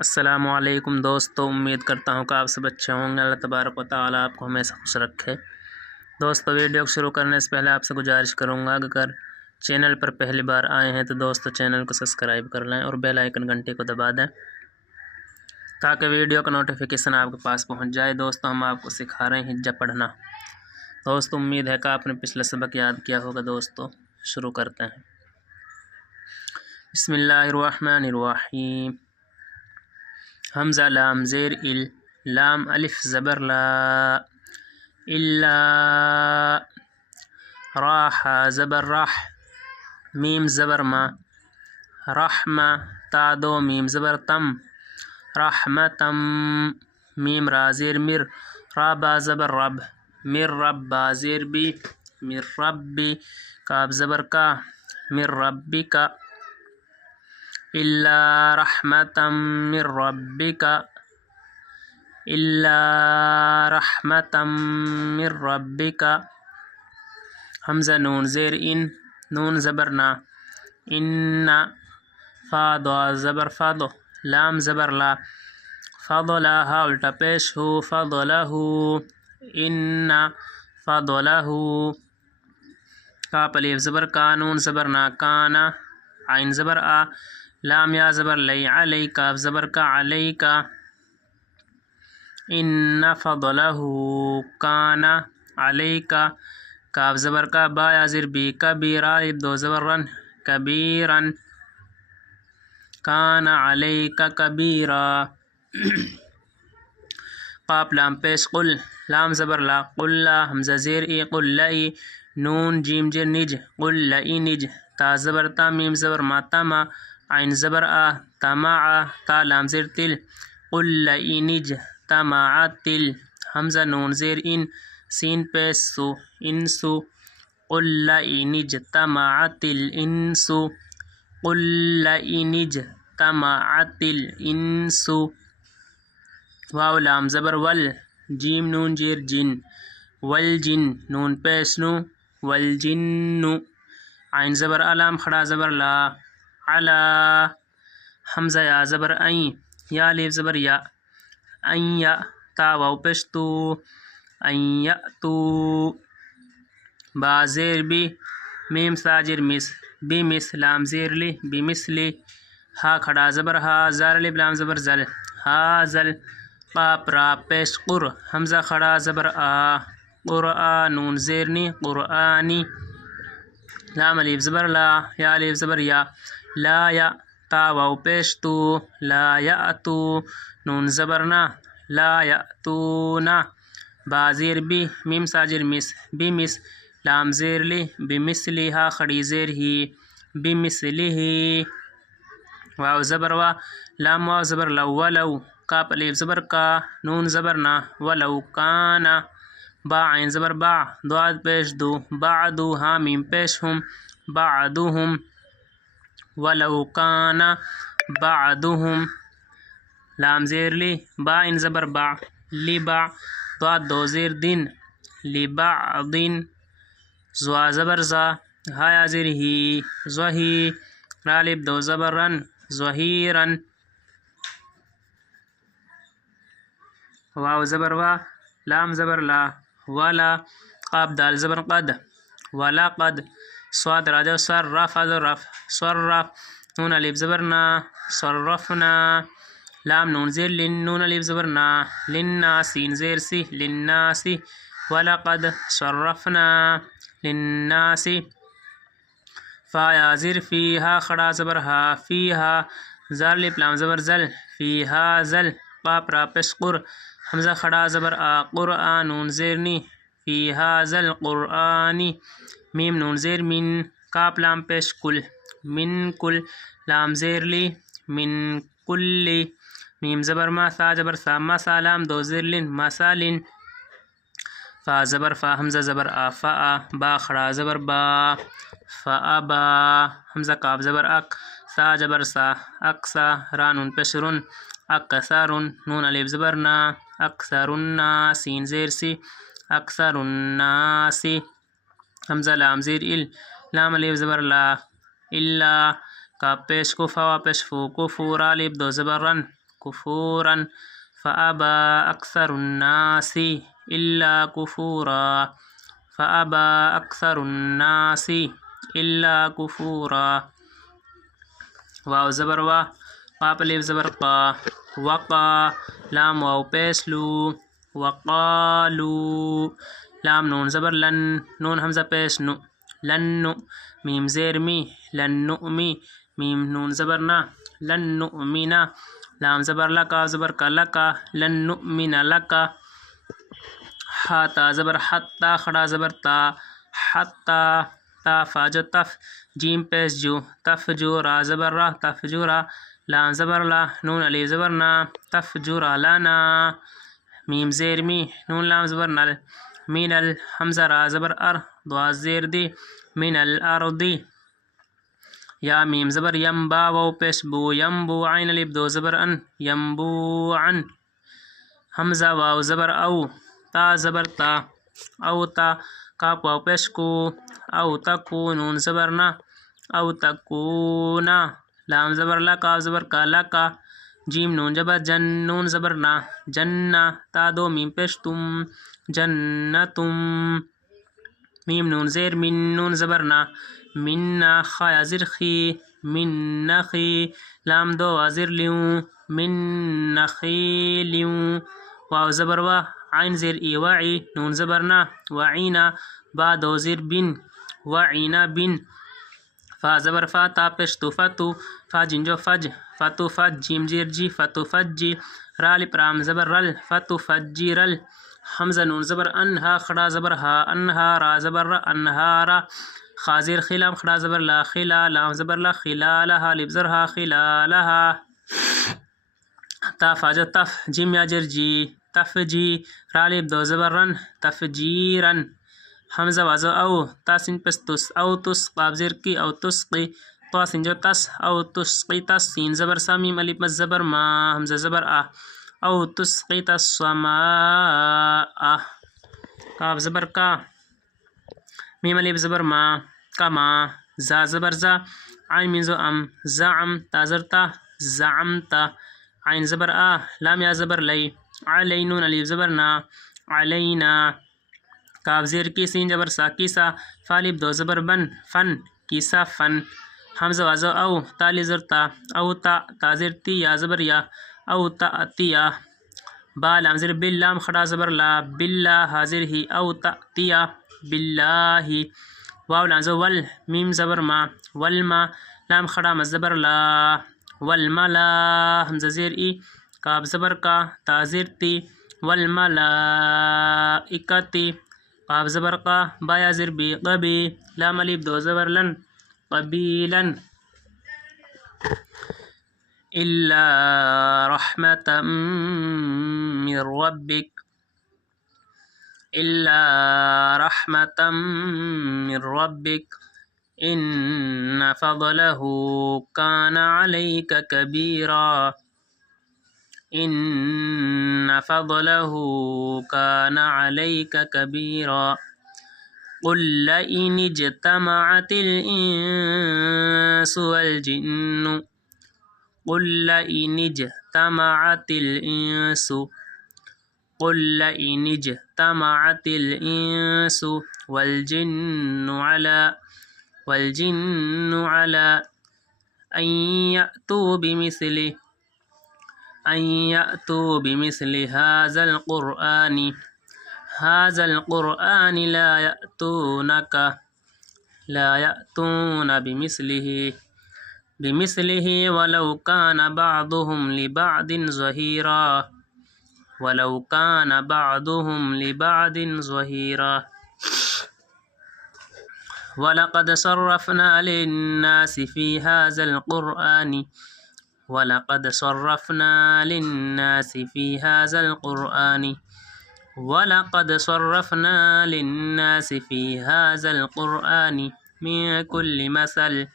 السلام علیکم دوستو، امید کرتا ہوں کہ آپ سب اچھے ہوں گے۔ اللہ تبارک و تعالیٰ آپ کو ہمیشہ خوش رکھے۔ دوستو، ویڈیو کو شروع کرنے سے پہلے آپ سے گزارش کروں گا کہ اگر چینل پر پہلی بار آئے ہیں تو دوستو چینل کو سبسکرائب کر لیں اور بیل آئیکن گھنٹی کو دبا دیں تاکہ ویڈیو کا نوٹیفیکیشن آپ کے پاس پہنچ جائے۔ دوستو، ہم آپ کو سکھا رہے ہیں ہجا پڑھنا۔ دوستو، امید ہے کہ آپ نے پچھلا سبق یاد کیا ہوگا۔ دوستو شروع کرتے ہیں۔ بسم اللہ الرحمن الرحیم۔ حمزہ لام زیر ال، لام الف زبر لا، الا، راح زبر رح، میم زبر ما، رحمہ تا دو میم زبر تم، رحمتم، میم را زیر مر، را با زبر رب، مر رب با زیر بی، مر ربی، کاف زبر کا، مر ربی کا، الا رحمتم من ربک، الا رحمتم من ربک۔ حمزہ نون زیر ان، نون زبر نا، ان، فا دو زبر فادو، لام زبر لا، فضلہ ہا الٹا پیش ہو، فضلہ، ان، فضلہ، کاف الف زبر کا، نون زبر نا، کانا، عین زبر آ، لام یا زبر لی، علی، کاف زبر کا، علی کا، ان فضلہ کان علیکا، کاف زبر کا، با یا زیر بی، کبیرا، الف دو زبر رن، کبیرن، کان علیکا کبیرا، قاف لام پیش قل، لام زبر لا، قل لا، حمزہ زیر ای، قل لائی، نون جیم جر نج، قل لائی نج، تا زبر تا، میم زبر ما، تما، عین زبر آ، تمع، تا لام زیر تل، قل لائی نج، تمعتل، حمزہ نون زیر ان، سین پیش سو، انسو، قل لائی نج، تمعتل انسو، قل لائی نج، تمعتل انسو، واو لام زبر ول، جیم نون جیر جن، والجن، نون پیش نو، والجن، عین زبر علام، کھڑا زبر لا، علا، حمزہ یا زبر این، یا الف زبر یا، این یا، تا واو پیش تو، این یاتو، با زیر بی، میم ساجر مس، بمس، لام زیر لی، بمثلی، ہا کھڑا زبر ہا، زار الف لام زبر زل، ہازل، قاف را پیش قر، حمزہ کھڑا زبر آ، قرآ، نون زیر نی، قرآنی، لام الف زبر لا، یا الف زبر یا، لا یا، تا واو پیش تو، لا یاتو، نون زبر نا، لا یاتونا، با زیر بی، میم ساجر مس، بمس، لام زیر لی، بمثلی، ہا کھڑی زیر ہی، بمثلہ، واو زبر وا، لام واو زبر لو، ولو، کاف الف زبر کا، نون زبر نا، ولو کانا، با عین زبر با، دعاد پیش دو، بعدو، ہا میم پیش ہم، بعدهم، ولو کانا بعدهم، لام زیر لی، با عین زبر با، لبا، دعاد دو زیر دن، لبعضن، زوا زبر زا، ہا یا زیر ہی، زہی، را الف دو زبر رن، زہیرن، واو زبر وا، لام زبر لا، ولا، قاف دال زبر قد، ولا قد، صاد راجو سر، رف رف، صرف، نون الف زبر نا، صرفنا، لام نون زیر لن، نون الف زبر نا، للناس، سین زیر سی، للناس، ولقد صرفنا للناس، فا یا زیر فی، ہا کھڑا زبر ہا، فیہا، زار الف لام زبر زل، فیہا زل، قاف را پیش قر، حمزہ کھڑا زبر آ، قرآن، نون زیر نی، فی ہذا القرآن، میم نون زیر من، کاف لام پیش کل، من کل، لام زیر لی، من کلی، میم زبر ما، سا زبر سا، مسا، لام دو زیر لن، مسالن، فا زبر فا، حمزہ زبر آ، فا، با کھڑا زبر با، فابا، حمزہ کاف زبر اک، سا زبر سا، اکسا، را نون پیش رن، اکثرن، نون الف زبر نا، اکثر الناس، سین زیر سی، اکثر الناس، حمزہ لام زیر ال، لام الف زبر لا، الا، کاف پیش کو، فا پیش فو، کفور، الف دو زبر رن، كفورا فأبى أكثر الناس إلا كفورا فأبى أكثر الناس إلا كفورا واو زبر وا قاف الف زبر قا وقا لام واو پیش لو وقالوا لام نون زبر لن نون حمزہ پیش نو لن نو میم زیر می لن نؤمی میم نون زبر نا لن نؤمنا لام زبر لکا زبر کا لکا لن نؤمن لکا حا تا زبر حتا خڑا زبر تا حتا تا فا جو تف جیم پیش جو تف جو را زبر را تف جو را لام زبر لا نون علی زبر نا تف جو را لانا میم زیر می نون لام زبر نل من الحمزہ را زبر ار دعا زیر دی من الارضی یا میم زبر یم با واو پیش بو یم بو عین الف دو زبر ان یم بو عن حمزہ واو زبر او تا زبر تا او تا کاف واو پیش کو او تکو نون زبر نا او تکونا لام زبر لا کاف زبر کا لکا جیم نون جبر جن نون زبر نا جنہ تا دو میم پیش تم جنتم میم نون زیر من نون زبر نا منا خا زر خی من نخی لام دو وازر لیوں من نخیلیوں واو زبر وا عین زیر ای وعی نون زبر نا وعینا با دو زیر بن وعینا بن فا زبر فا تا پیش تو فتو فا جنجو فج فتو فج جیم زیر جی فتو فجی رال پرام زبر رل فتو فجی رل حمزہ نون زبر انہا خڑا زبر ہا انہا را زبر را انہا را خازیر خلام خڑا زبر لا خلا لام زبر لا خلالها لب زرها خلالها تا فاجر تف جیم یاجر جی تف جی رالب دو زبر رن تفجیرن حمزہ وازو او تاسن پس تس او تس قاب زیر کی او تسقی طاسن جو تس او تسقی تس سین زبر سامیم الف مز زبر ما حمزہ زبر او تسقی تس سماء کاف زبر کا میم الف زبر ما کما زا زبر زا عین منزو ام زعم تا زرتا زعمتا عین زبر لام یا زبر لی علی نون الف زبر نا علینا کاف زیر کی سین زبر سا کیسا فالب دو زبر بن فن کیسا فن حمزہ وازو او تالی زرتا او تا تازر تی یا زبر یا او تا تیا با لام زر بل لام خڑا زبر لا باللہ حاضر ہی او تا تیا باللہ واو لام ول میم زبر ما والما لام خڑا مزبر لا والملا حمزہ زیر ای کاف زبر کا تازر تی والملائکتی قاف زبر قا بایا زر بی قبی لام الف دو زبر لن قبیلا إلا رحمة من ربك إلا رحمة من ربك إن فضله كان عليك كبيرا إن فضله كان عليك كبيرا قل لئن اجتمعت الإنس والجن قل لئن اجتمعت الإنس قل لئن اجتمعت الإنس والجن على أن يأتوا بمثل هذا القرآن لا يأتون بمثله ولو كان بعضهم لبعض ظهيرا ولقد صرفنا للناس في هذا القرآن ولقد صرفنا للناس في هذا القرآن من كل مثل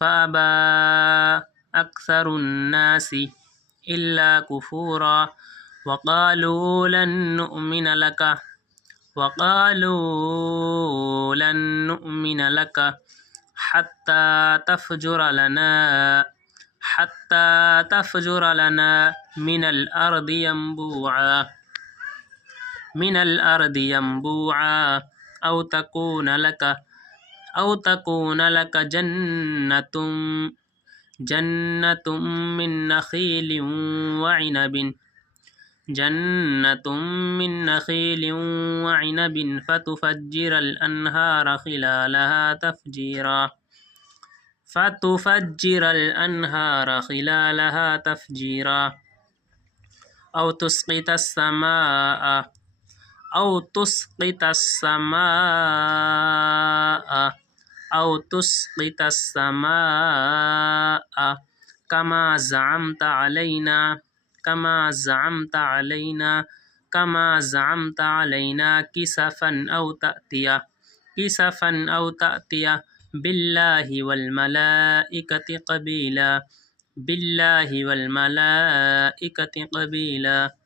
فأبى أكثر الناس إلا كفورا وقالوا لن نؤمن لك وقالوا لن نؤمن لك حتى تفجر لنا من الأرض ينبوعا أو تكون لك جنة من نخيل وعنب فتفجر الأنهار خلالها تفجيرا أو تسقط السماء كما زعمت علينا كسفا أو تأتي بالله والملائكة قبيلا